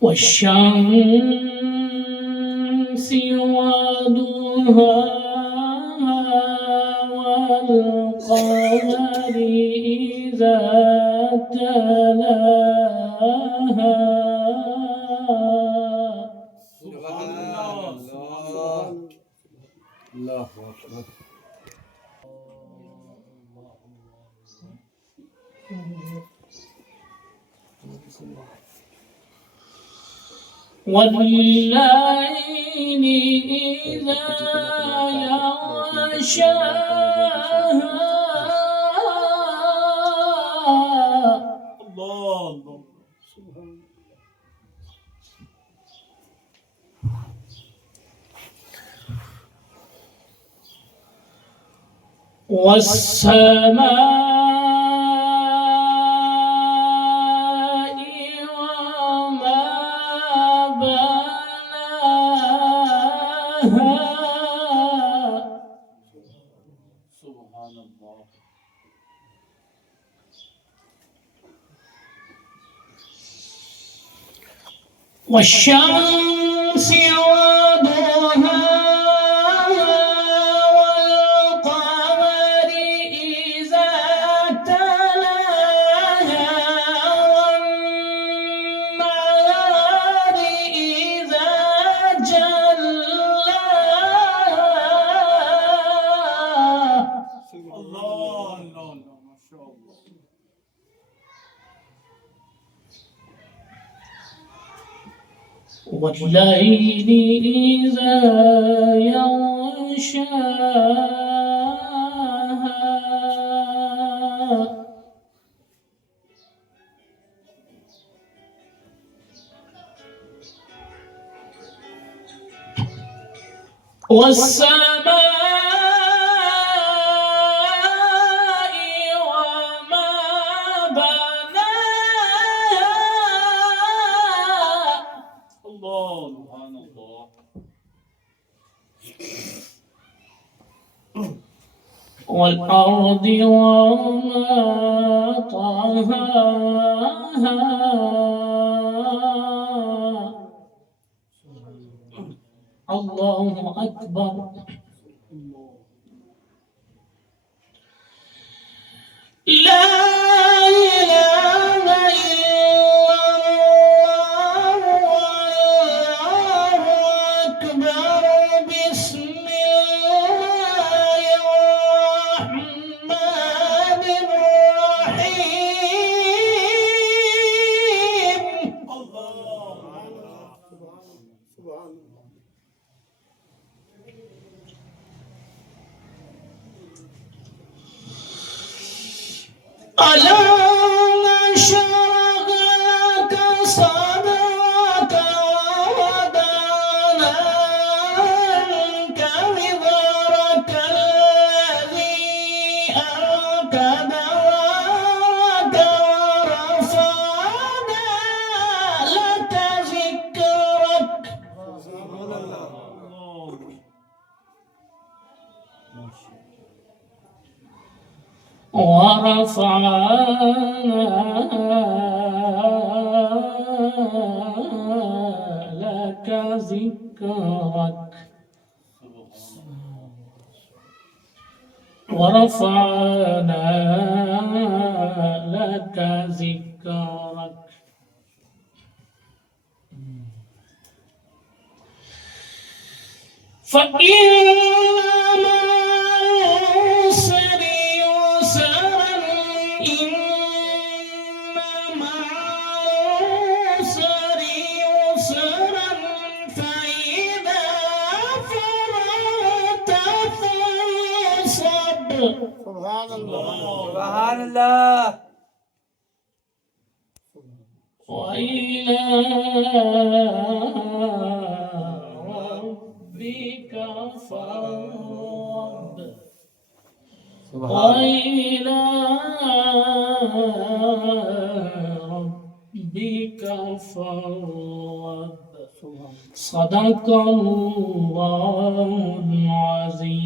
والشمس وضحاها والقمر إذا تلاها سبحان الله. الله أكبر. والليل إذا يغشاها الله. والسماء وما بناها سبحان الله. والشمس وضحاها والقمر إذا تلاها والنهار إذا جلاها الله الله ما شاء الله. والليل إذا يغشاها والسماء وما بناها الله سبحان الله. والأرض وما طحاها الله أكبر. لا إله إلا الله والله أكبر. بسم الله الرحمن الرحيم. الله. سبحان الله. ألم نشرح لك صدرك ووضعنا عنك وزرك الذي أنقض ظهرك ورفعنا لك ذكرك. ورفعنا لك ذكرك. ورفعنا لك ذكرك. فإن مع العسر يسرا إن مع العسر يسرا فإذا فرغت فانصب. سبحان الله. سبحان الله. وإلى ربك فارغب. وإلى ربك فارغب. صدق الله العظيم.